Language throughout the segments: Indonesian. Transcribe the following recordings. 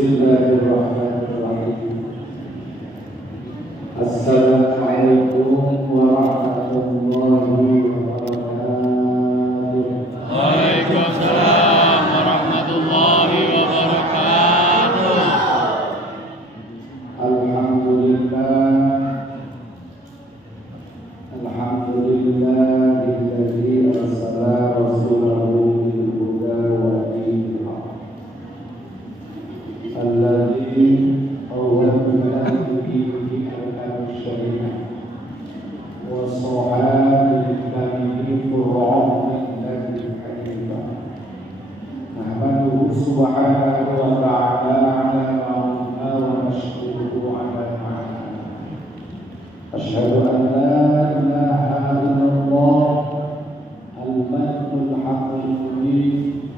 Bismillahirrahmanirrahim. Assalamualaikum warahmatullahi wabarakatuh. Waalaikumsalam warahmatullahi wabarakatuh. Alhamdulillahilladzi arsala rasulahu bil huda wa dinil haqq. Alladzi awwala bihi al-syari'ah wa sahabihi bihi fur'an alladzi hanifa. Nahmaduhu subhanahu wa ta'ala ala ma'ana wa nashkuruhu ala ma'ana. Asyhadu an la ilaha illallah al-malikul haqqul mubin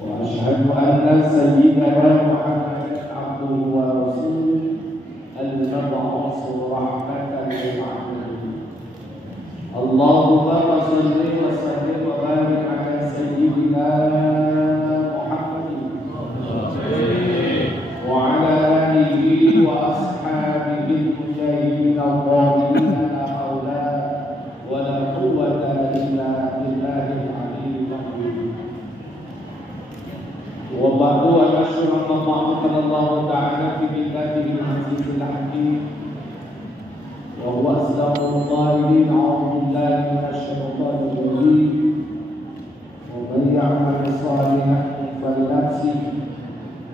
wa asyhadu anna sayyidana Muhammadan abduhu wa rasuluh al-mab'uts rahmatan lil alamin. Allahumma shalli wa sallim wa barik ala sayyidina Muhammadin wa ala alihi wa ashabihi al-mujahidin al-qa'ilin la hawla wa la quwwata illa billahil aliyyil azim. Wa ba'du wa ashhadu anna Muhammadan Allah ta'ala fi kitabihi al-azizil hakim wa huwa asdaqul qailin. A'udzu billahi minasy syaithanir rajim. Wa man ya'mal shalihan falinafsihi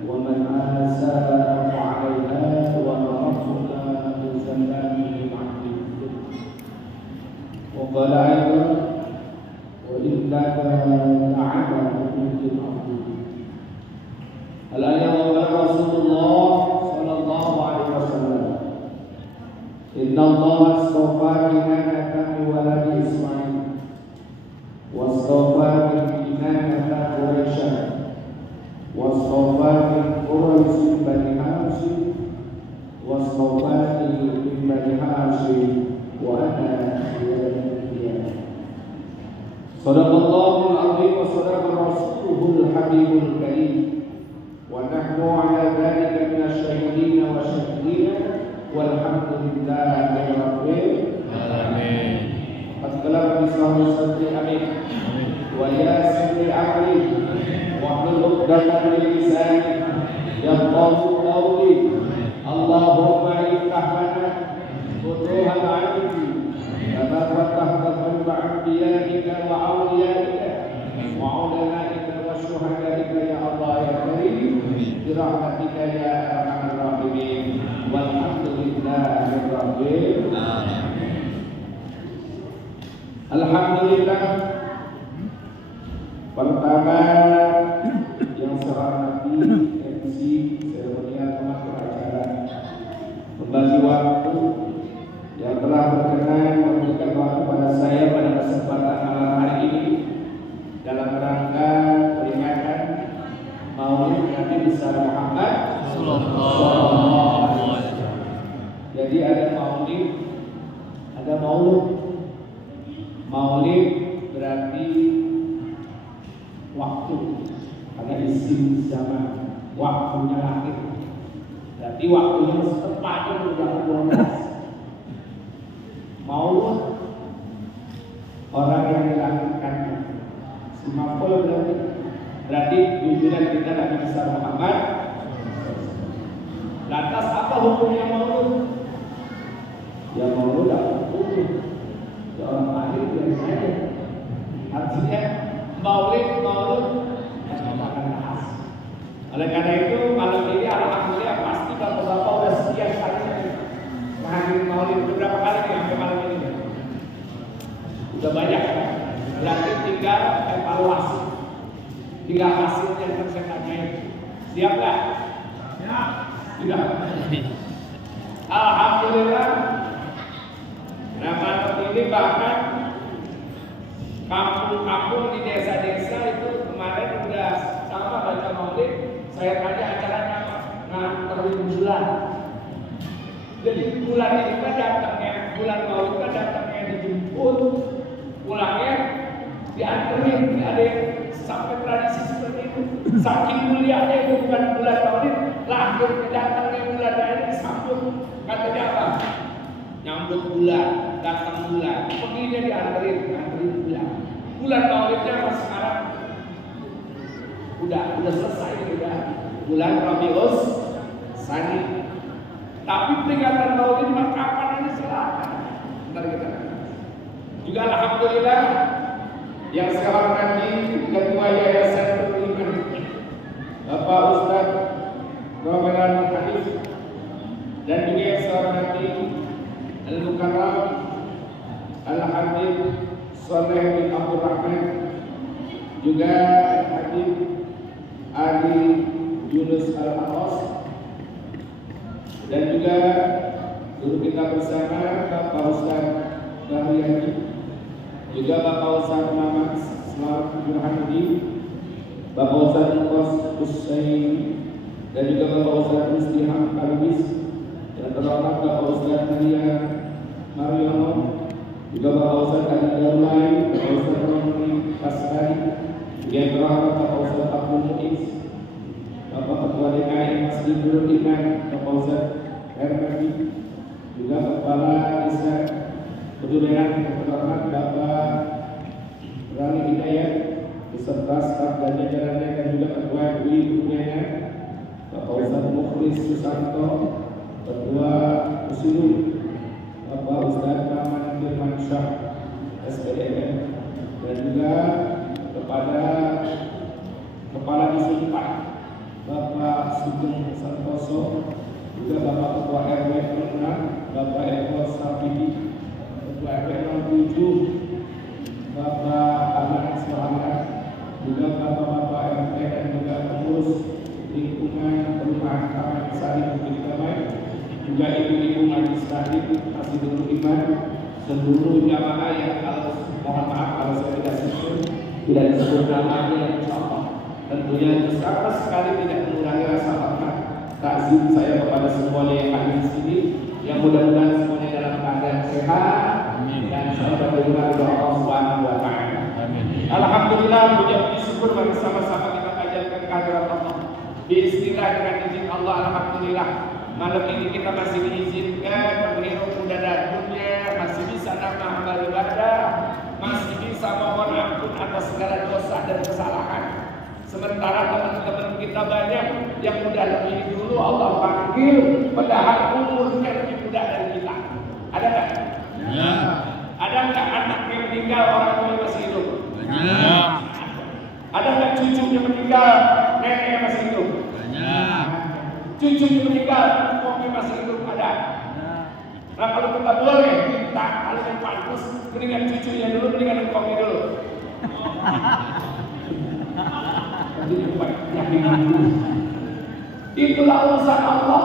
wa man asaa fa'alaiha wa ma rabbuka bizallamin lil 'abid. Wa qala aidan wa innaka la'ala khuluqin 'azim. Al-ayat wa qala Rasulullah sallallahu alaihi wasallam, inna Allah astafa kinanata min waladi Ismail wa astafa min kinanata Quraisy wa astafa min Quraisy bani Hashim wa astafa min bani Hashim wa ana khiyariyah. Sadaqallahul azim wa sadaqa rasuluhul habibul karim. ونحن على ذلك من الشاهدين والشاكرين والحمد لله رب العالمين. قد كلام الإسلام صدق أمين وياسر أمري واحلل عقدة من لساني يفقهوا قولي. اللهم افتح لنا فتوح العلم كما فتحت قلب أنبيائك وأوليائك وعلمائك وشهدائك يا الله يا كريم برحمتك يا أرحم الراحمين. والحمد لله رب العالمين. Alhamdulillah. Pertama yang saya hormati MC seremonial pengatur acara membagi waktu yang telah berkenan memberikan waktu pada saya pada kesempatan malam hari ini dalam rangka peringatan Maulid Nabi besar Muhammad sallallahu alaihi wasallam. Jadi ada Maulid, ada Maulud. Maulid berarti waktu, ada isim zaman, waktunya lahir. Berarti waktunya setepatnya sudah 12. Maulud orang yang dilahirkannya. Simapol berarti junjungan kita Nabi besar Muhammad. Lantas apa hukumnya Maulud? Ya Maulud apa hukum? Ya orang lahir biasanya. Artinya Maulud akan bahas. Oleh karena itu malam ini alhamdulillah pasti bapak-bapak udah sekian kali menghadiri Maulid. Beberapa kali nih sampai malam ini. Udah banyak kan? Berarti tinggal evaluasi, tinggal hasil yang tersedia. Siap nggak? Ya. Sudah. Alhamdulillah. Nama ini bahkan kampung-kampung di desa-desa itu kemarin udah sama baca Maulid. Saya tanya acaranya apa? Nganterin bulan. Jadi bulan ini kan datangnya, bulan Maulid kan datangnya dijemput, pulangnya dianterin. Ada yang sampai tradisi seperti itu. Saking mulianya itu bukan bulan Maulid, akhirnya datangnya bulan ini disambut. Katanya apa? Nyambut bulan, datang bulan. Perginya dianterin bulan. Bulan Maulidnya mas sekarang udah selesai udah. Bulan Rabiul Tsani. Tapi peringatan Maulid mah kapan ini silakan. Bentar kita. Juga alhamdulillah yang sekarang nanti Ketua Yayasan Beriman Bapak Ustaz Romelan Hadis dan juga yang sekarang nanti Al-Mukarram Al-Habib Saleh bin Abdul Rahman, juga Habib Ali Yunus Al-Awas, dan juga guru kita bersama Bapak Ustaz Daryani, juga Bapak Ustaz Muhammad Selamat Burhanuddin, Bapak Ustaz Muqas Hussein, dan juga Bapak Ustaz Mustiham Kalbis, dan terhormat Bapak Ustaz Maria Mariono, juga Bapak Ustaz Adi Darulai, Bapak Ustaz Romli Kasari, yang terhormat Bapak Ustaz Abdul Muiz, Bapak Ketua DKI Masjid Nurul Iman, Bapak Ustaz Hermadi, juga Kepala Desa Pedulian yang terhormat Bapak Rani Hidayat beserta staf dan jajarannya, dan juga Ketua UI Unyanya Bapak Ustaz Mukhlis Susanto, Ketua Usiru Bapak Ustaz Rahman Firman Syah SPDN, dan juga kepada Kepala Disumpah Bapak Sugeng Santoso, juga Bapak Ketua RW 6 Bapak Eko Safidi, Ketua RW 07 Bapak Alan Sohanak, juga Bapak-Bapak RT dan juga pengurus lingkungan perumahan Taman Sari Bukit Damai, juga ibu-ibu Majlis Taklim Masjid Nurul Iman, seluruh jamaah yang mohon maaf kalau saya tidak disebut namanya, insyaallah tentunya sama sekali tidak mengurangi rasa hormat takzim saya kepada semuanya yang hadir di sini, yang mudah-mudahan semuanya dalam keadaan sehat. Amin. Dan saya berdoa kepada Allah Subhanahu wa taala. Alhamdulillah, puji syukur bagi sama-sama kita panjatkan kehadirat Allah. Bismillah, dengan izin Allah, alhamdulillah malam ini kita masih diizinkan menghirup udara dunia, masih bisa nambah amal ibadah, masih bisa mohon ampun atas segala dosa dan kesalahan. Sementara teman-teman kita banyak yang udah lebih dulu Allah panggil, padahal umurnya lebih muda dari kita. Ada nggak? Ya. Ada nggak anak yang meninggal orang tua masih hidup? Banyak. Ada nggak cucunya meninggal neneknya masih hidup? Banyak. Cucunya meninggal omnya masih hidup? Ada. Nah kalau kita boleh minta kalau yang pantas, mendingan cucunya dulu, mendingan omnya dulu. Itulah urusan Allah,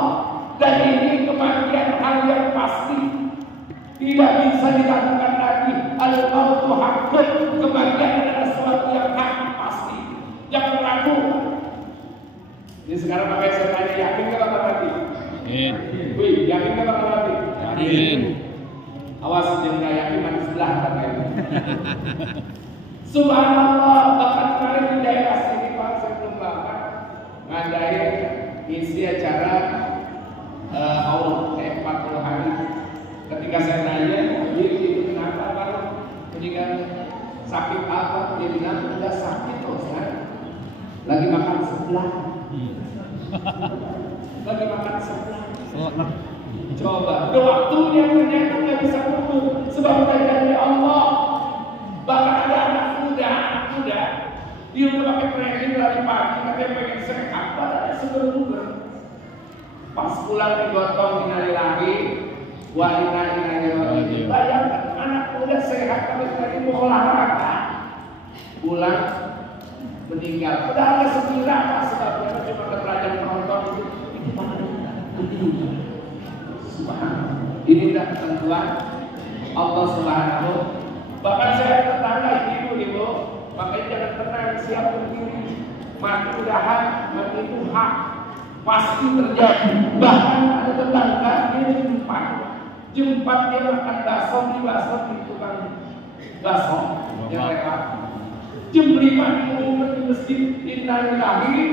dan ini kematian hal yang pasti, tidak bisa dilakukan lagi. Al-mautu haqqun, kematian adalah sesuatu yang hak pasti, jangan ragu. Ini sekarang pakai saya tanya, yakin nggak bakal mati? Wih, yakin nggak bakal mati? Yakin. Awas jangan nggak yakin mati sebelah katanya. Subhanallah, bahkan kemarin di daerah sini Pak, saya belum lama ngadain isi acara haul 40 hari. Ketika saya tanya, ini kenapa baru meninggal, sakit apa? Dia bilang udah sakit Ustaz, lagi makan sebelah. Lagi makan sebelah. Coba, waktunya ternyata nggak bisa nunggu, sebab udah janji Allah. Bahkan ada anak muda, dia udah pakai training lari pagi, katanya pengen sehat, padahal seger-seger. Pas pulang digotong lari, wanita ini, bayangkan anak muda sehat tapi tadi mau olahraga, pulang meninggal. Udah ada segera, sebabnya cuma keterangan penonton itu subhanallah. Ini adalah ketentuan Allah Subhanahu. Bahkan saya tetangga ibu, makanya jangan tenang, siap berdiri. Mati udahan, mati itu hak, pasti terjadi. Bahkan ada tetangga dia jempat dia makan bakso di tukang bakso yang lewat. Jam 5 di masjid, innalillahi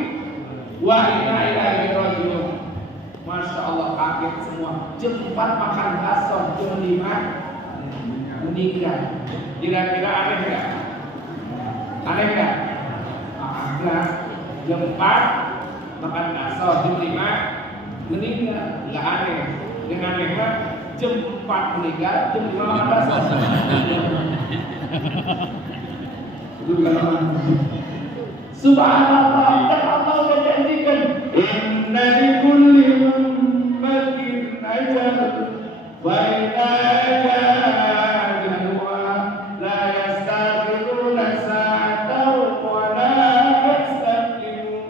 wa inna ilaihi raji'un. jam 4 makan bakso, jam 5 meninggal. Kira-kira aneh nggak? Aneh nggak? Nah, jam 4 makan bakso, jam 5 meninggal. Nggak aneh. Yang aneh mah jam 4 meninggal, jam 5 makan bakso. Subhanallah, dan Allah menjanjikan inna likulli ummatin ajal wa idza ajalu la yastakhiruna sa'atan wa la yastaqdimun.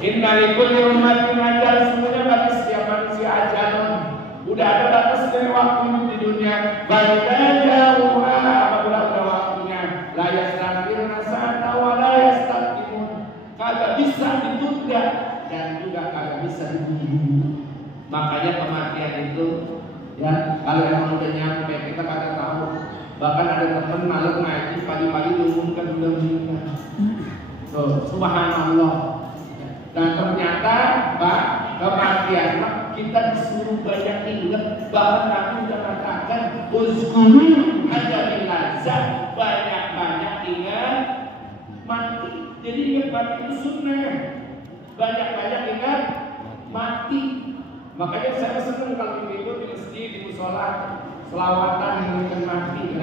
Inna likulli ummatin ajal, semuanya bagi setiap manusia ajal. Udah ada batas dari waktu di dunia. Baiklah jauh apabila udah waktunya. La yastakhiruna sa'atan wa la yastaqdimun. Kagak bisa ditunda dan juga kagak bisa ditunggu. Makanya kematian itu, ya kalau emang udah nyampe kita kagak tahu. Bahkan ada teman malam ngaji pagi-pagi diumumkan udah meninggal. So, subhanallah. Dan ternyata Pak, kematian kita disuruh banyak ingat. Bahkan Nabi sudah katakan uzkuru hanya bilazat, banyak-banyak ingat mati. Jadi ingat mati itu sunnah. Banyak-banyak ingat mati. Makanya saya senang kalau minggu di masjid, di musola, selawatan mengingatkan mati.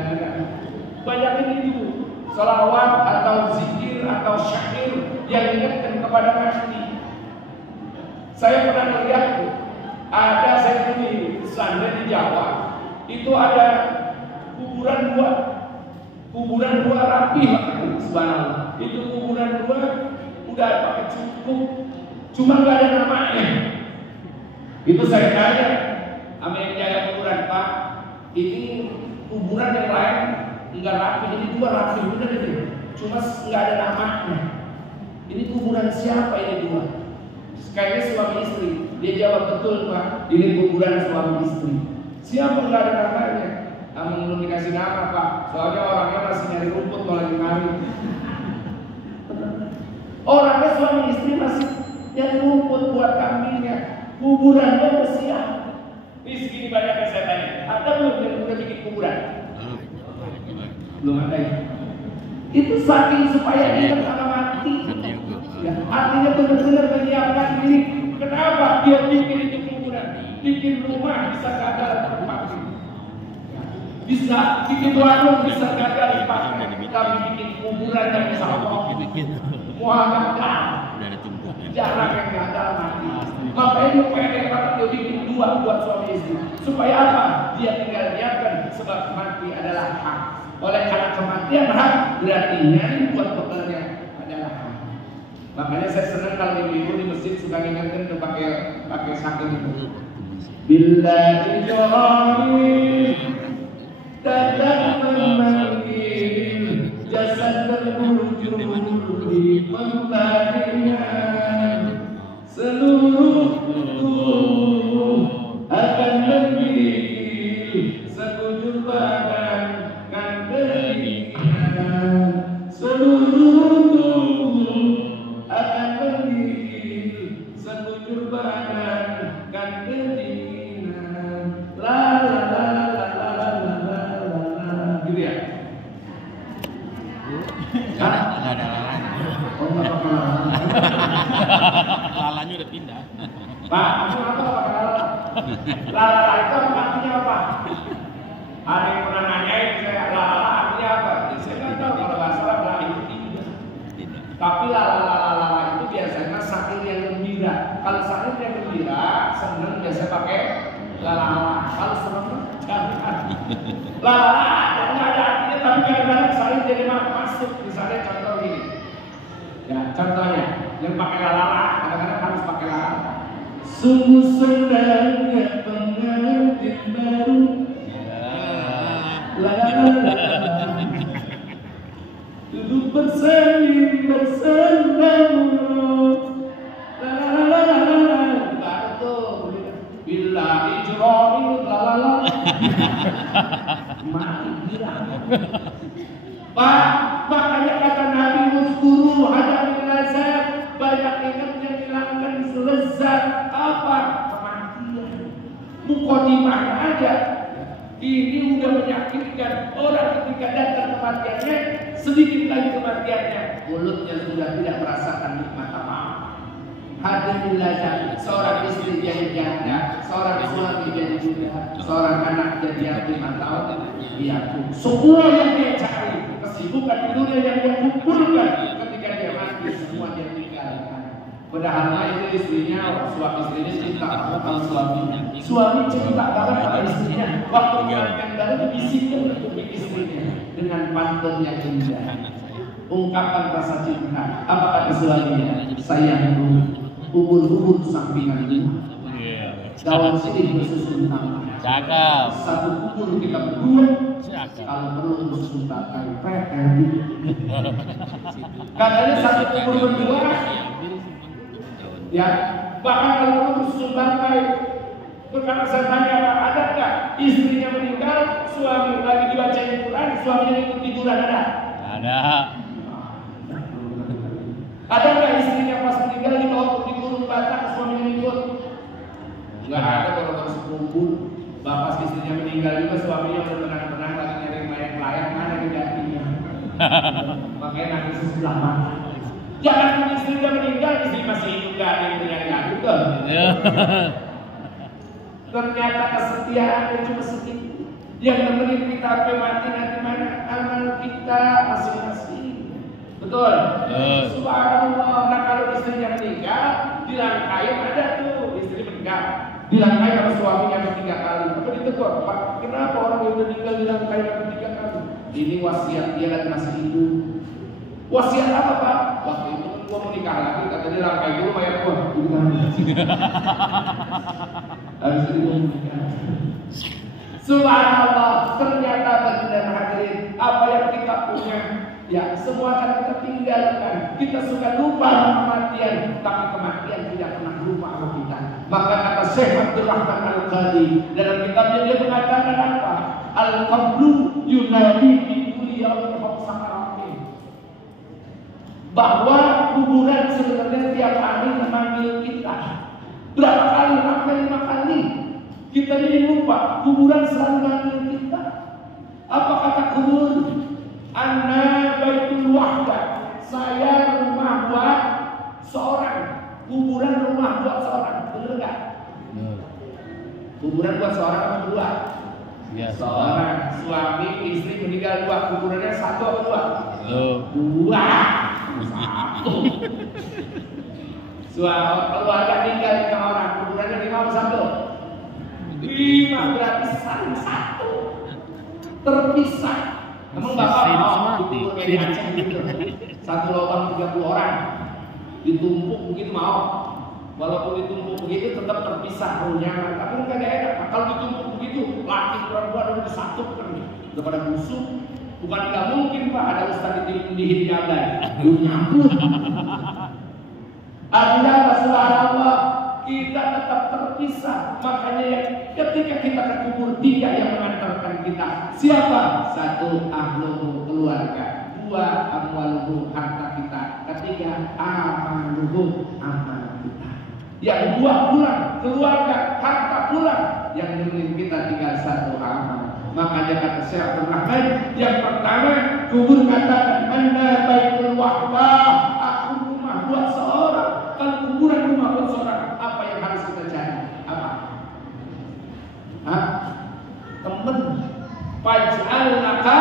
Banyakin itu selawat atau zikir atau syair yang ingatkan kepada mati. Saya pernah melihat ada, saya di sana di Jawa itu ada kuburan dua rapi, subhanallah. Itu kuburan dua udah pakai cukup, cuma nggak ada namanya. Itu saya tanya sama yang jaga kuburan, Pak, ini kuburan yang lain nggak rapi, ini dua rapi bener ini, cuma nggak ada namanya. Ini kuburan siapa ini dua? Kayaknya suami istri. Dia jawab, betul Pak, ini kuburan suami istri. Siapa nggak ada namanya? Kamu belum dikasih nama Pak, soalnya orangnya masih nyari rumput kalau lagi kawin. Orangnya suami istri masih nyari rumput buat kambingnya. Kuburannya udah siap. Ini segini banyak yang saya tanya. Ada belum yang udah bikin kuburan? Belum ada ya. Itu saking supaya dia sama mati. Ya, artinya benar-benar menyiapkan diri. Kenapa dia bikin itu kuburan? Bikin rumah bisa gagal terpakai. Bisa bikin warung bisa gagal dipakai. Tapi bikin kuburan yang bisa kokoh. Muhammad kan jarang yang gagal mati. Makanya pengen banget dia bikin dua buat suami istri. Supaya apa? Dia tinggal niatkan sebab mati adalah hak. Oleh karena kematian hak, berarti nyari buat bekerja adalah hak. Makanya saya senang kalau ibu-ibu di masjid suka ngingetin tuh pakai saking itu. Billahi jahari datang memanggil jasad terwujud di pembalian seluruh tubuh akan menggigil sekujur badan kan kedinginan seluruh tubuh akan menggigil sekujur badan kan kedinginan la la la la la la la la gitu ya. Nggak ada lalanya. Oh, nggak apa-apa. Lalanya udah pindah. Pak, aku apa lala? Lala itu artinya apa? Ada yang pernah nanyain saya, lala artinya apa? Saya nggak tahu, kalau nggak salah lala itu tidak. Tapi lala itu biasanya saking yang gembira. Kalau saking yang gembira, seneng biasa pakai lala. Kalau seneng jangan. Lala nggak ada artinya, tapi kadang-kadang saling jadi masuk. Misalnya contoh gini. Ya, contohnya yang pakai lala, kadang-kadang harus pakai lala. Sungguh senangnya pengantin baru. Duduk bersanding bersamamu. Baru tuh. Bila ijro'i lalala. Mati bilang. Pak, makanya kata Nabi Muskuru hadapi lazat, banyak ingat yang hilangkan mukadimah aja. Ini udah menyakitkan orang ketika datang kematiannya, sedikit lagi kematiannya, mulutnya sudah tidak merasakan nikmat apa-apa. Hadirillah, seorang istri jadi janda, seorang suami jadi duda, seorang anak jadi yatim atau piatu. Semua yang dia cari, kesibukan di dunia yang dia kumpulkan, ketika dia mati semua dia tinggalkan. Padahal itu istrinya, suami istrinya cinta sama suaminya. Suami cinta banget sama istrinya. Waktu menanyakan baru dibisikkan untuk istrinya dengan pantun yang indah. Ungkapan rasa cinta. Apa kata suaminya? Sayangku, ubur-ubur sampinganmu. Daun sini bersusun tangan. Cakep. Satu kubur kita berdua. Cakep. Kalau perlu bersusun tangan. Katanya satu kubur berdua. Ya, bahkan kalau perlu bersusun bangkai. Karena saya tanya, ada nggak istrinya meninggal, suami lagi dibacain Quran, suaminya ikut tiduran, ada? Ada. Ada nggak istrinya pas meninggal dibawa di kurung batang, suaminya ikut? Nggak ada. Kalau harus kumpul, bapak istrinya meninggal juga, suaminya udah tenang-tenang lagi nyari layang-layang, mana gantinya? Makanya nangis sebelah mata. Jangan istrinya meninggal, istri masih hidup, gak ada yang nyari-nyari kan? Ternyata kesetiaan cuma segitu. Yang nemenin kita sampai mati nanti mana amal kita masing-masing. Betul? Subhanallah. Nah kalau istrinya meninggal, dilangkain ada tuh istri meninggal. Dilangkain sama suaminya sampai 3 kali. Apa ditegur? Pak, kenapa orang yang udah meninggal dilangkain sampai 3 kali? Ini wasiat dia lagi masih hidup. Wasiat apa Pak? Waktu itu kan gua mau nikah lagi, kata dia langkain dulu mayat gua. Habis itu gua menikah. Subhanallah, ternyata benar hadirin, apa yang kita punya, ya semua akan kita tinggalkan. Kita suka lupa kematian, tapi kematian tidak pernah lupa sama kita. Maka kata Syekh Abdul Rahman Al-Qadi dalam kitabnya dia mengatakan apa? Al-qablu yunadi bi kulli yawmin sakaratin. Bahwa kuburan sebenarnya tiap hari memanggil kita. Berapa kali? Hampir 5 kali. Kita ini lupa, kuburan selalu memanggil kita. Apa kata kubur? Anna baitul wahda. Saya rumah buat seorang. Kuburan rumah buat seorang. Benar enggak? Kuburan buat seorang atau 2? Ya, seorang. Suami, istri meninggal 2. Kuburannya 1 atau 2? 2. 1. Keluarga tinggal 5 orang, kuburannya 5 atau 1? 5 berarti saling 1. Terpisah. Emang bapak mau dikubur kayak Aceh gitu? 1 lubang 30 orang ditumpuk begitu mau? Walaupun ditumpuk begitu tetap terpisah, nyaman. Tapi kan gak enak. Kalau ditumpuk begitu, laki perempuan udah disatukan nih, udah pada busuk. Bukan nggak mungkin Pak, ada ustaz di Hindiaban, nyambut. Artinya Rasulullah kita tetap terpisah. Makanya yang ketika kita ke kubur 3 yang mengantarkan kita. Siapa? 1 ahluhu keluarga, 2 amwaluhu harta kita, 3 amaluhu amal kita. Yang 2 pulang keluarga, harta pulang. Yang nemenin kita tinggal 1 amal. Makanya kata Syekh Abdul Rahman, yang pertama kubur katakan Anda baitul wahdah, aku rumah buat seorang. Kalau kuburan rumah buat seorang, apa yang harus kita cari? Apa? Temen. Faj'alnaka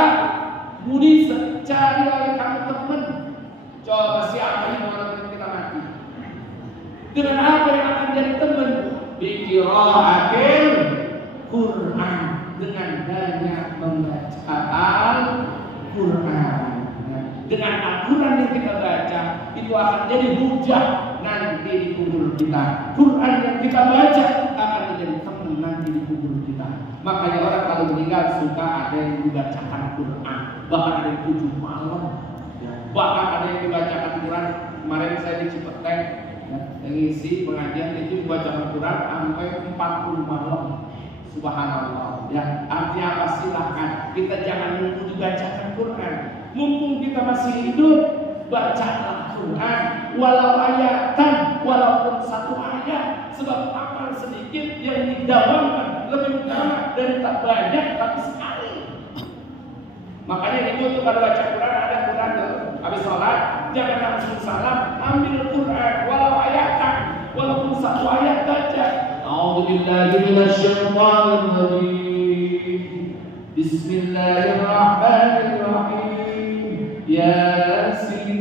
munisa, cari oleh kamu temen. Coba siapa yang mau nemenin kita mati? Dengan apa yang akan jadi teman? Biqiraatil Quran, dengan banyak membaca Al-Quran. Dengan Al-Quran yang kita baca, itu akan jadi hujah nanti di kubur kita. Quran yang kita baca akan menjadi teman nanti di kubur kita. Makanya orang kalau meninggal suka ada yang dibacakan Quran, bahkan ada yang 7 malam, bahkan ada yang dibacakan Quran. Kemarin saya di Cipeteng mengisi pengajian itu dibacakan Quran sampai 40 malam. Subhanallah. Ya, artinya apa? Silakan kita jangan nunggu dibacakan Quran. Mumpung kita masih hidup, bacalah Quran walau ayatan, walaupun 1 ayat, sebab amal sedikit yang didawamkan lebih pertama dan tak banyak tapi sekali. Makanya itu tuh kalau baca Quran ada Quran tuh habis sholat jangan langsung salam, ambil Quran walau ayatan, walaupun satu ayat baca. A'udzubillahi minasyaitonir rajim. Bismillahirrahmanirrahim. Yasin.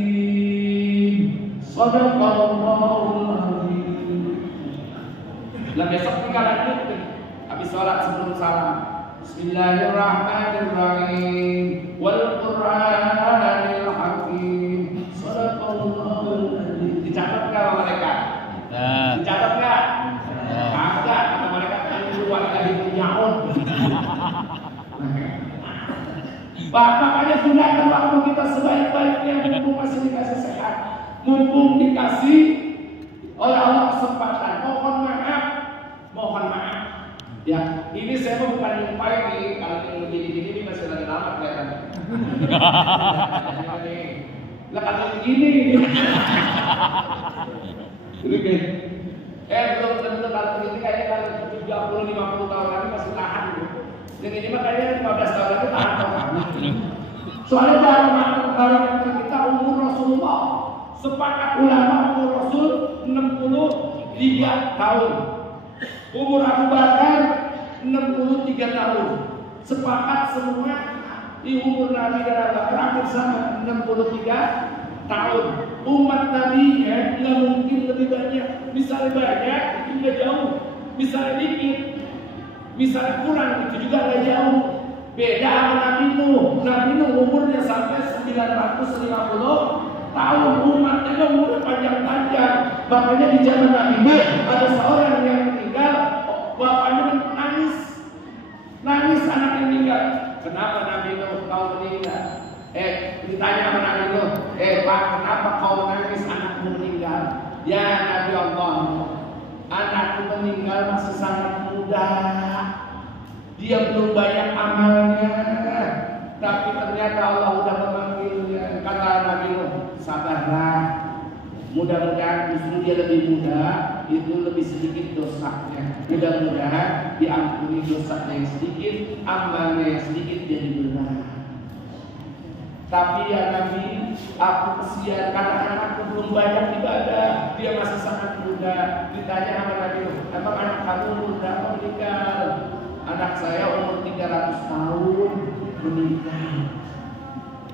Shadaqallahul azim. Lah besok tinggal lanjut habis sholat sebelum salam. Bismillahirrahmanirrahim. Wal Qur'anil hakim. Shadaqallahul azim. Dicatat enggak sama mereka? Dicatat enggak? Kagak, kata mereka kan keluar dari penyaun. Pak, makanya gunakan waktu kita sebaik-baiknya mumpung masih dikasih sehat, mumpung dikasih oleh Allah kesempatan. Mohon maaf. Ya, ini saya bukan nyumpah nih, kalau ini begini ini masih lagi lama kelihatan. Lah kalau begini. Belum tentu kalau ini kayaknya kalau 30-50 tahun lagi masih tahan gitu. Yang ini mah kayaknya 15 tahun lagi tahan kok. Soalnya dalam kita umur Rasulullah sepakat ulama umur Rasul 63 tahun. Umur Abu Bakar 63 tahun. Sepakat semua di umur Nabi dan Abu Bakar hampir sama 63 tahun. Umat Nabi nggak mungkin lebih banyak. Misalnya banyak itu nggak jauh. Misalnya dikit, misalnya kurang itu juga nggak jauh. Beda sama Nabi Nuh. Nabi Nuh umurnya sampai 950 tahun. Umatnya umurnya panjang-panjang. Makanya di zaman Nabi Nuh ada seorang yang meninggal, bapaknya nangis anak yang meninggal. Kenapa Nabi Nuh kau meninggal? Ditanya sama Nabi Nuh, Pak, kenapa kau nangis anakmu meninggal? Ya Nabi Allah, anakku meninggal masih sangat muda. Dia belum banyak amalnya, tapi ternyata Allah sudah memanggilnya. Kata Nabi Nuh, sabarlah. Mudah-mudahan justru dia lebih muda, itu lebih sedikit dosanya. Mudah-mudahan diampuni dosanya yang sedikit, amalnya yang sedikit jadi benar. Tapi ya Nabi, aku kesian karena anakku belum banyak ibadah, dia masih sangat muda. Ditanya sama Nabi, emang anak kamu umur berapa meninggal? Anak saya umur 300 tahun meninggal.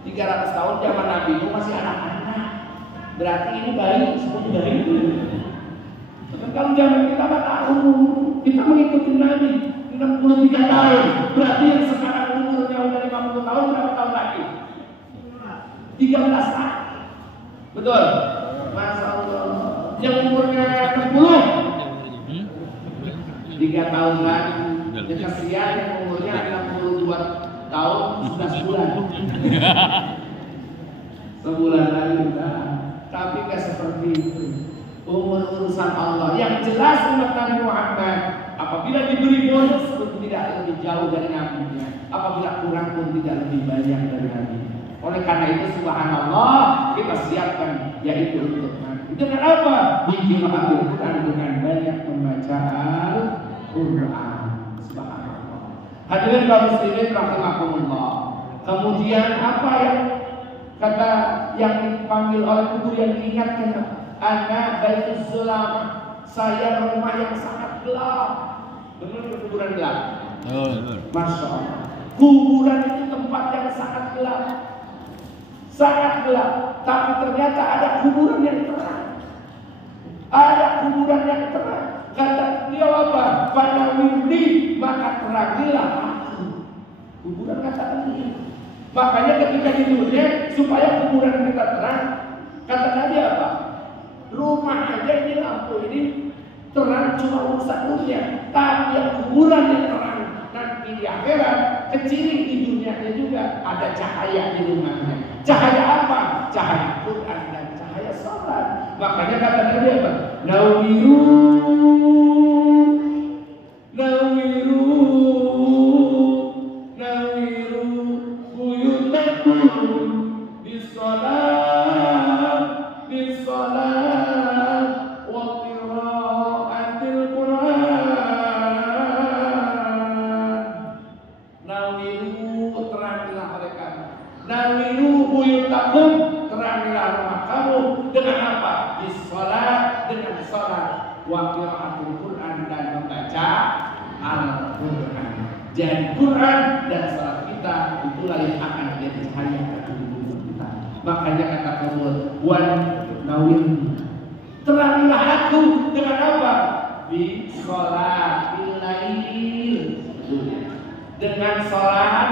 300 tahun zaman Nabi itu masih anak-anak. Berarti ini bayi, semuanya bayi. Kalau zaman kita mah tahu, kita mengikuti Nabi 63 tahun. Berarti yang sekarang umurnya udah 50 tahun, berapa tahun lagi? 13 tahun. Betul? Masya Allah. Yang umurnya 60 3 tahun lagi. Yang kesian yang umurnya 62 tahun sudah sebulan. Sebulan lagi udah. Tapi gak seperti itu. Umur urusan Allah. Yang jelas umat Nabi Muhammad apabila diberi bonus pun tidak lebih jauh dari Nabi-Nya. Apabila kurang pun tidak lebih banyak dari Nabi-Nya. Oleh karena itu subhanallah kita siapkan yaitu untuk Nabi. Dengan apa? Bikin Al-Quran dengan banyak membaca Al-Quran. Subhanallah. Hadirin kaum muslimin rahimakumullah. Kemudian apa yang kata yang dipanggil oleh kubur yang diingatkan? Ana baitus sulam. Saya rumah yang sangat gelap. Benar kuburan gelap? Masya Allah. Kuburan itu tempat yang sangat gelap. Sangat gelap, tapi ternyata ada kuburan yang terang. Ada kuburan yang terang. Kata beliau apa? Pada wirdi maka terangilah aku. Kuburan kata ini. Makanya ketika ditulis supaya kuburan kita terang, kata Nabi apa? Rumah aja ini lampu ini terang cuma urusan dunia, tapi yang kuburan yang terang nanti di akhirat kecil di dunianya juga ada cahaya di rumahnya. Cahaya apa? Cahaya Quran dan cahaya salat. Makanya kata Nabi apa? Nawiru buyutakum bisalat wa qiraatil Quran. dengan sholat, wa qiraatul Quran dan membaca Al-Quran. Jadi Quran dan sholat kita itulah yang akan menjadi cahaya bagi hidup kita. Makanya kata Allah, wan nawir, terangilah aku dengan apa? Bi sholatil lail, dengan sholat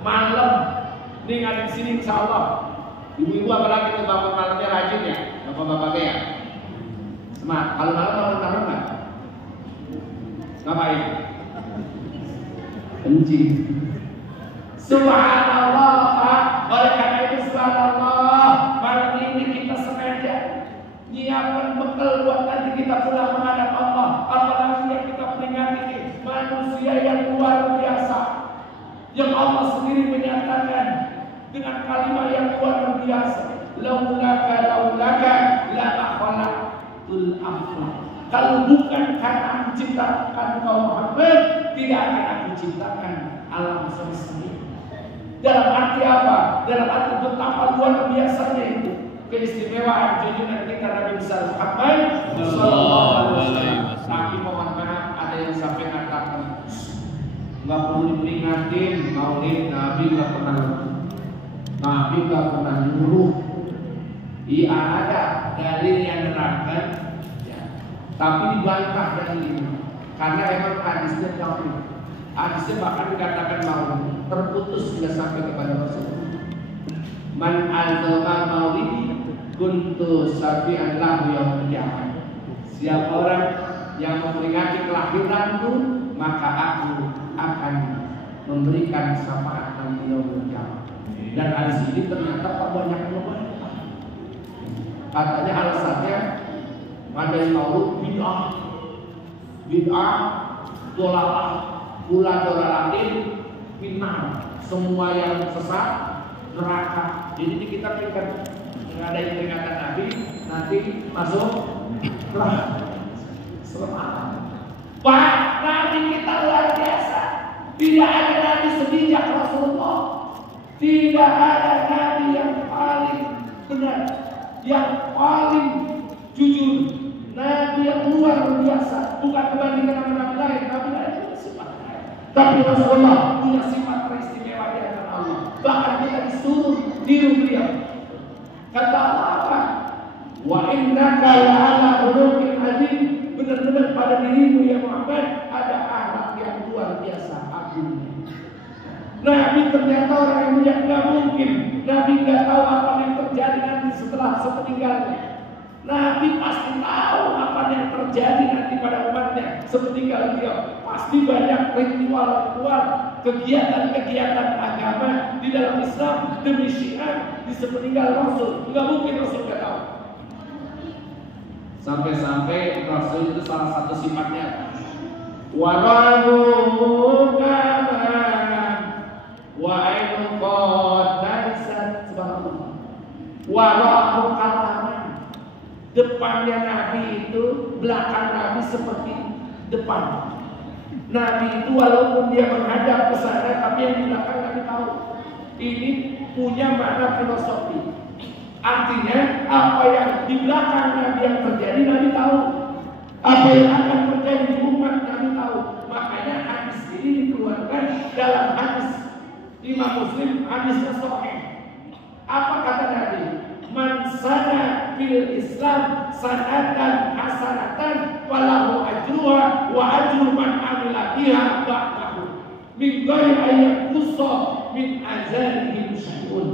malam. Dengan di sini insya Allah ibu-ibu apalagi tuh bangun malamnya rajin ya, bapak-bapaknya ya. Semangat. Kalau malam nggak? Ngapain? Kencing. Subhanallah, Pak. Oleh karena itu subhanallah, malam ini kita sengaja nyiapkan bekal buat nanti kita pulang menghadap Allah. Apalagi yang kita peringati ini manusia yang luar biasa, yang Allah sendiri menyatakan dengan kalimat yang luar biasa, laulaka la khalaqtul aflaq. Kalau bukan karena aku ciptakan kau Muhammad, tidak akan aku ciptakan alam semesta ini. Dalam arti apa? Dalam arti betapa luar biasanya itu keistimewaan junjungan kita Nabi besar Muhammad sallallahu alaihi wasallam. Tapi mohon maaf, ada yang sampai mengatakan nggak perlu diperingatin maulid, Nabi nggak pernah nyuruh. Iya ada dalil yang menerangkan, ya. Tapi dibantah dalilnya karena emang hadisnya jauh. Hadisnya bahkan dikatakan mau terputus hingga sampai kepada Rasulullah. Man azama maulidi kuntu safi'an lahu yaumil qiyamah. Siapa orang yang memperingati kelahiranku, maka aku akan memberikan syafaat nanti yaumil qiyamah. Dan hadis ini ternyata banyak yang membantah. Katanya alasannya ada yang maulid bid'ah, dolalah, dolalah final, semua yang sesat neraka. Jadi ini kita berikan ada yang peringatan Nabi nanti masuk neraka. Selamat. Pak, Nabi kita luar biasa. Tidak ada Nabi sejak Rasulullah. Tidak ada Nabi yang paling benar, yang paling jujur, Nabi yang luar biasa. Bukan kebandingan sama Nabi lain. Nabi lain punya sifat, tapi Rasulullah punya sifat teristimewa di hadapan Allah. Bahkan kita disuruh niru beliau. Kata Allah apa? Wa innaka la'ala khuluqin azim. Benar-benar pada dirimu ya Muhammad ada akhlak yang luar biasa agungnya. Nabi ternyata orang yang nggak mungkin. Nabi nggak tahu apa yang terjadi nanti setelah sepeninggalnya. Nabi pasti tahu apa yang terjadi nanti pada umatnya sepeninggal beliau. Pasti banyak ritual-ritual, kegiatan-kegiatan agama di dalam Islam demi Syiah di sepeninggal Rasul. Nggak mungkin Rasul nggak tahu. Sampai-sampai Rasul itu salah satu sifatnya warahu wa ainu qad laysat subhanallah. Warahu kalaman. Depannya Nabi itu, belakang Nabi seperti depan. Nabi itu walaupun dia menghadap ke sana, tapi yang di belakang Nabi tahu. Ini punya makna filosofi. Artinya apa yang di belakang Nabi yang terjadi Nabi tahu. Apa yang akan terjadi di umat Nabi tahu. Makanya hadis ini dikeluarkan dalam hadis Imam Muslim, hadisnya sahih. Apa kata Nabi? Man sana fil Islam sanatan hasanatan falahu ajruha wa ajru man amila biha ba'dahu min ghairi ayyaqussa min azalihim syai'un.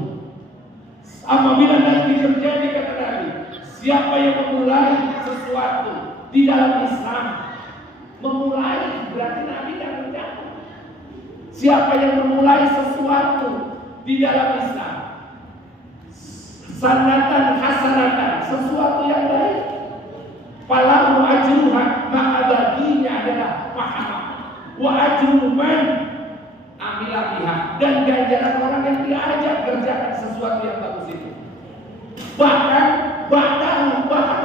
Apabila nanti terjadi kata Nabi, siapa yang memulai sesuatu di dalam Islam, memulai berarti Nabi dan menjaga. Siapa yang memulai sesuatu di dalam Islam, sanatan hasanatan, sesuatu yang baik, falahu ajruha, maka baginya adalah pahala, wa ajru man amila biha, dan ganjaran orang yang diajak kerjakan sesuatu yang bagus itu. Bahkan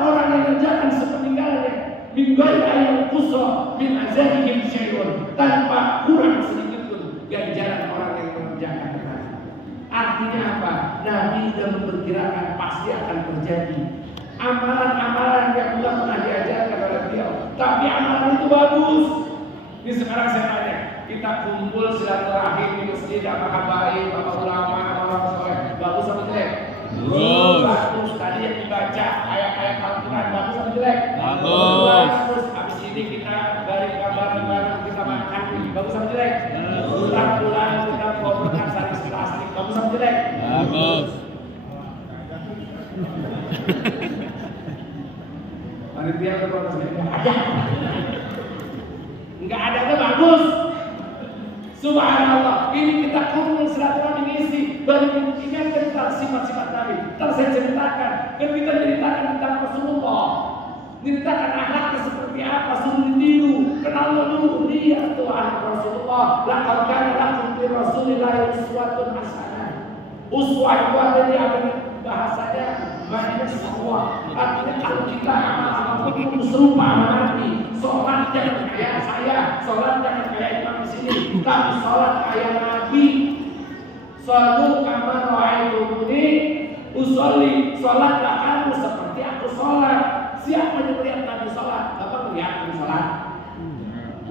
orang yang kerjakan sepeninggalnya min ghairi ayyaqussa min azalihim syai'un, tanpa kurang sedikit pun ganjaran orang yang mengerjakan. Artinya apa? Nabi sudah memperkirakan pasti akan terjadi amalan-amalan yang luar Ini sekarang saya tanya, kita kumpul silaturahim di masjid, apakah baik, bapak ulama, orang soleh, bagus atau jelek? Bagus. Tadi yang dibaca ayat-ayat Al-Quran bagus atau jelek? Bagus. Terus habis ini kita dari kabar-kabar kita makan, bagus atau jelek? Pulang-pulang kita bawa bekas dari plastik, bagus atau jelek? Bagus. Panitia berprotes nggak ada kan bagus. Subhanallah, ini kita kumpul silaturahmi mengisi baru mengingatkan tentang sifat-sifat Nabi. Ntar saya ceritakan, kan kita ceritakan tentang Rasulullah, ceritakan akhlaknya seperti apa, suruh ditiru, kenal dulu dia tuh anak Rasulullah. Laqad kana lakum fi Rasulillahi uswatun hasanah. Uswah itu ada di bahasanya banyak semua. Artinya kalau kita amal itu serupa sama Nabi. Sholat jangan kayak saya, sholat jangan kayak imam di sini, tapi sholat kayak Nabi. Shollu kama ra'aitumuni usolli, sholatlah kamu seperti aku sholat. Siapa yang melihat Nabi sholat? Bapak melihat Nabi sholat?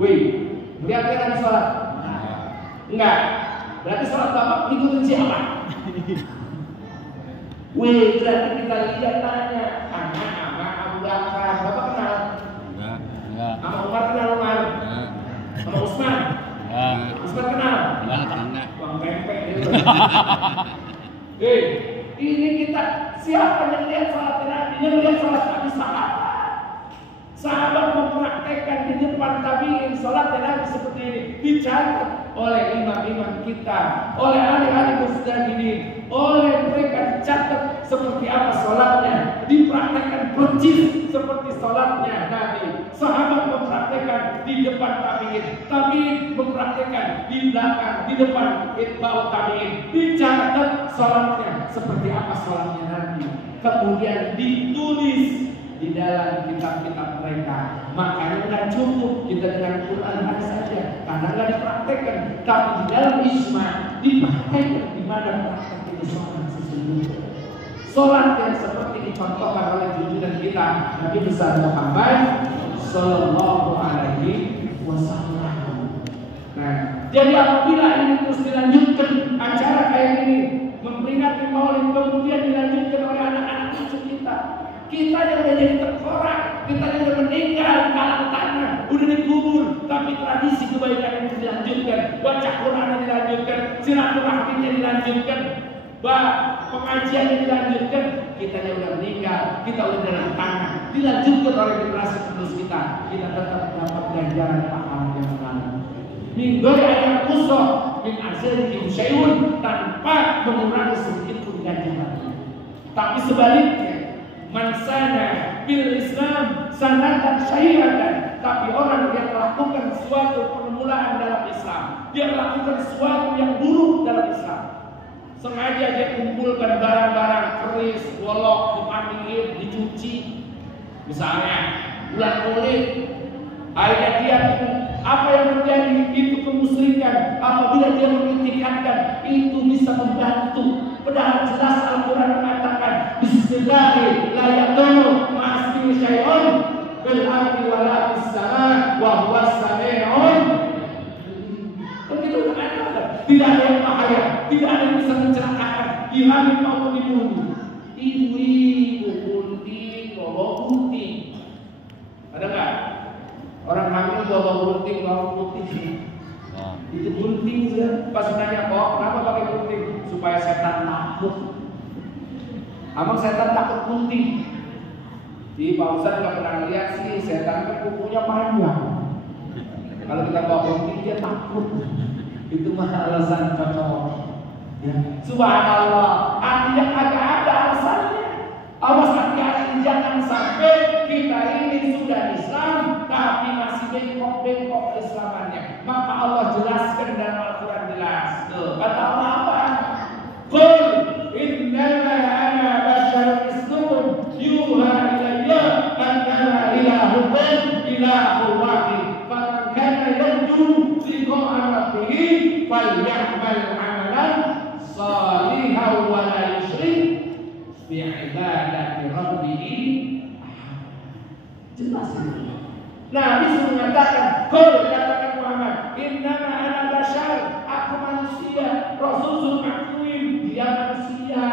Wih, melihat Nabi sholat? Enggak. Berarti sholat bapak ikutin siapa? Wih, berarti kita lihat tanya anak sama Abu Bakar, bapak kenal? Enggak. Sama Umar kenal Umar? Sama Utsman? Utsman kenal? Enggak. Bang pempek itu. Ini kita siapa yang lihat sholat Nabi? Yang lihat sholat Nabi sahabat. Sahabat mempraktekkan di depan tabi'in sholat Nabi seperti ini, dicatat oleh imam-imam kita, oleh ahli-ahli mujtahidin, oleh mereka dicatat seperti apa sholatnya, dipraktekkan persis seperti sholatnya Nabi. Sahabat mempraktekkan di depan tabi'in, tabi'in mempraktekkan di belakang, di depan itba'ut tabi'in, dicatat sholatnya seperti apa sholatnya Nabi, kemudian ditulis di dalam kitab-kitab mereka. Makanya nggak cukup kita dengan Quran saja, karena nggak dipraktekkan. Tapi di dalam Isma dipraktekkan di mana praktek itu sholat sesungguhnya. Sholat yang seperti dicontohkan oleh junjungan kita Nabi besar Muhammad Sallallahu Alaihi Wasallam. Nah, jadi apabila ini terus dilanjutkan acara kayak ini, memperingati Maulid, kemudian dilanjutkan oleh anak-anak cucu kita yang udah jadi tengkorak, kita yang udah meninggal di kalang tanah, udah dikubur, tapi tradisi kebaikan itu dilanjutkan, baca Quran dilanjutkan, silaturahminya dilanjutkan, pengajiannya dilanjutkan. Kita yang udah meninggal, kita udah dalam tanah, dilanjutkan oleh generasi penerus kita tetap dapat ganjaran pahala yang mengalir. Minggu yang kusok min azalihim syai'un, tanpa mengurangi sedikit pun ganjaran. Tapi sebaliknya, mansana bil Islam sanatan syai'atan, tapi orang yang melakukan suatu permulaan dalam Islam, dia melakukan sesuatu yang buruk dalam Islam, sengaja dia kumpulkan barang-barang keris, golok, dipandiin, dicuci, misalnya bulan Maulid, akhirnya dia apa yang terjadi itu kemusyrikan. Apabila dia mengitikadkan itu bisa membantu, padahal jelas Al-Quran mengatakan Bismillahirrahmanirrahim, la yadurru ma'asmi syai'un bil ardi wa la fis sama' wa huwas sami'un. Begitu kan? Tidak ada yang bahaya, tidak ada yang bisa mencelakakan. Ilhamin Allah di bumi. Ibu-ibu gunting, bawa gunting. Ada nggak? Orang hamil bawa gunting, bawa putih. Itu gunting ya. Pas nanya kok kenapa pakai gunting? Supaya setan takut. Abang setan takut gunting. Di Pak Ustaz nggak pernah lihat sih setan kan kukunya panjang. Kalau kita bawa gunting dia takut. Itu mah alasan cocok. Ya. Subhanallah. Artinya agak ada alasannya. Awas hati-hati, jangan sampai kita ini sudah Islam tapi masih bengkok-bengkok Islamannya. Maka Allah jelaskan dalam Al-Quran jelas. Kata Allah apa? Qul innama ana basyarun mislukum yuha ilayya annama ilahukum ilahun wahid. Faman kana yarju liqa'a rabbih falyamal 'amalan shalihan wa la yusyrik bi'ibadati rabbih. Jelas ini. Nabi mengatakan, "Qul katakan Muhammad, innama ana bashar, aku manusia. Rasul suruh akuin dia manusia.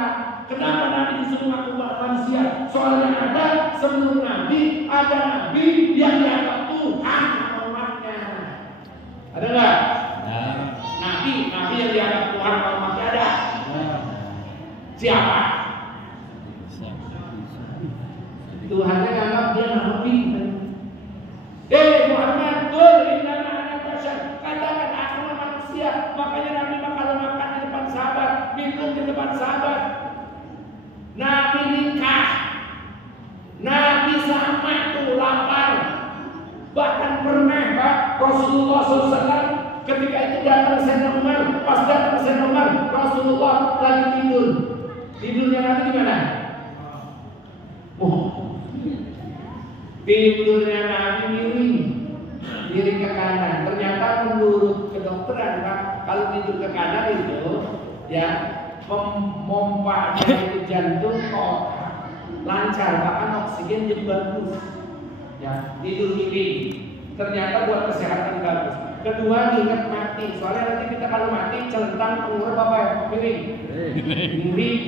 Kenapa Nabi disuruh aku manusia? Soalnya ada sebelum Nabi, ada Nabi yang dianggap Tuhan umatnya. Ada nggak? Nabi yang dianggap Tuhan umatnya ada. Siapa? Tuhannya nganggap dia Nabi. Muhammad, qul innama ana bashar. Katakan aku manusia. Makanya Nabi kalau makan di depan sahabat, minum di depan sahabat. Nabi nikah. Nabi sama tuh lapar. Bahkan pernah Rasulullah SAW ketika itu datang Sayyidina Umar. Pas datang Sayyidina Umar, Rasulullah lagi tidur. Tidurnya Nabi di mana? Tidurnya Nabi miring ke kanan. Ternyata menurut kedokteran, Pak, kalau tidur ke kanan itu ya memompanya itu jantung kok lancar, bahkan oksigen jadi bagus. Ya, tidur miring. Ternyata buat kesehatan bagus. Kedua, ingat mati. Soalnya nanti kita kalau mati celentang pengurup apa ya? Miring.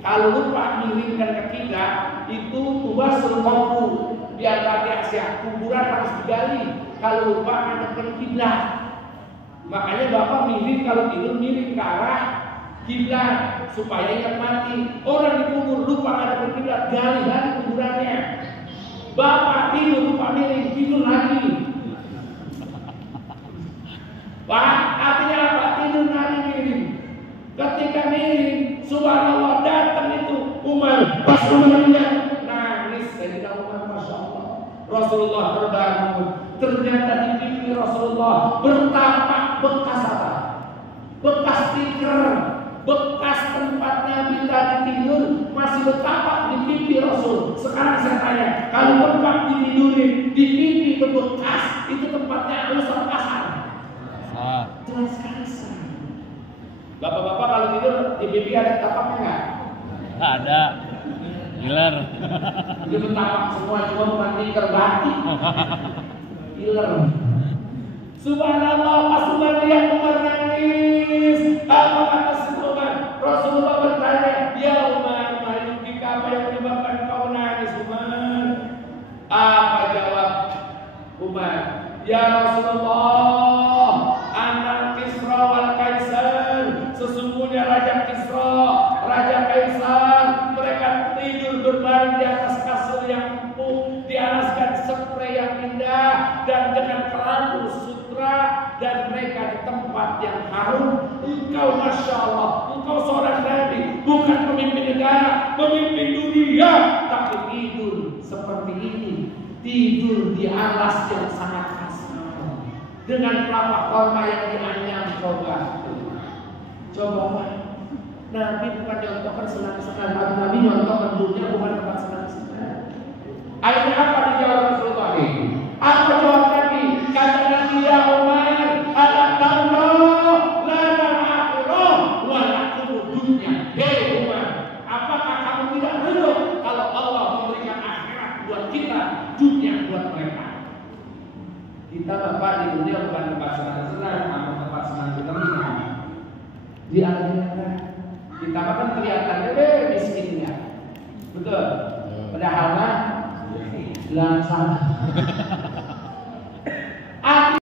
Kalau lupa miring dan ketiga itu tugas sulkoku. Biar hati-hati, kuburan harus digali. Kalau lupa ada kiblat. Makanya Bapak miring kalau tidur miring ke arah kiblat supaya ingat mati. Orang dikubur lupa ada kiblat, gali lagi kuburannya. Bapak tidur lupa miring, tidur lagi. Pak, artinya apa? Tidur lagi miring. Ketika miring, subhanallah datang itu Umar. Pas Umar lihat nangis, Sayyidina Umar, masya Allah. Rasulullah terbangun. Ternyata di pipi Rasulullah bertapak bekas apa? Bekas tikar, bekas tempat Nabi tadi tidur masih bertapak di pipi Rasul. Sekarang saya tanya, kalau tempat ditidurin di pipi bekas, itu tempatnya halus atau kasar? Jelas kasar. Bapak-bapak kalau tidur di pipi ada tapaknya nggak? Ada. Giler. Itu bertapak semua, cuma bukan tikar batik. Giler. Subhanallah, pas Umar lihat Umar nangis. Apa kata Umar? Rasulullah bertanya, ya Umar, mayukika, apa yang menyebabkan kau nangis Umar? Apa jawab Umar? Ya Rasulullah, anak Kisra wal Kaisar. Sesungguhnya Raja Kisra, Raja Kaisar, mereka tidur berbaring di atas kasur yang empuk, dialaskan spray yang indah dan dengan kelambu sutra, dan mereka di tempat yang harum. Engkau masya Allah, engkau seorang nabi, bukan pemimpin negara, pemimpin dunia, tapi tidur seperti ini, tidur di alas yang sangat kasar dengan kelapa korma yang dianyam. Coba Nabi bukan nyontohkan senang-senang, Nabi nyontohkan dunia bukan tempat senang-senang. Akhirnya apa dijawab Rasulullah ini? Apa jawab Nabi? Kata Nabi, ya Umar, anak Allah, lana akhirah, walakum dunia. Hei Umar, apakah kamu tidak ridho kalau Allah memberikan akhirat buat kita, dunia buat mereka? Kita Bapak di dunia bukan tempat senang-senang, namun tempat senang-senang. Di akhirat kita makan kelihatannya miskinnya, betul. Padahal mah langsung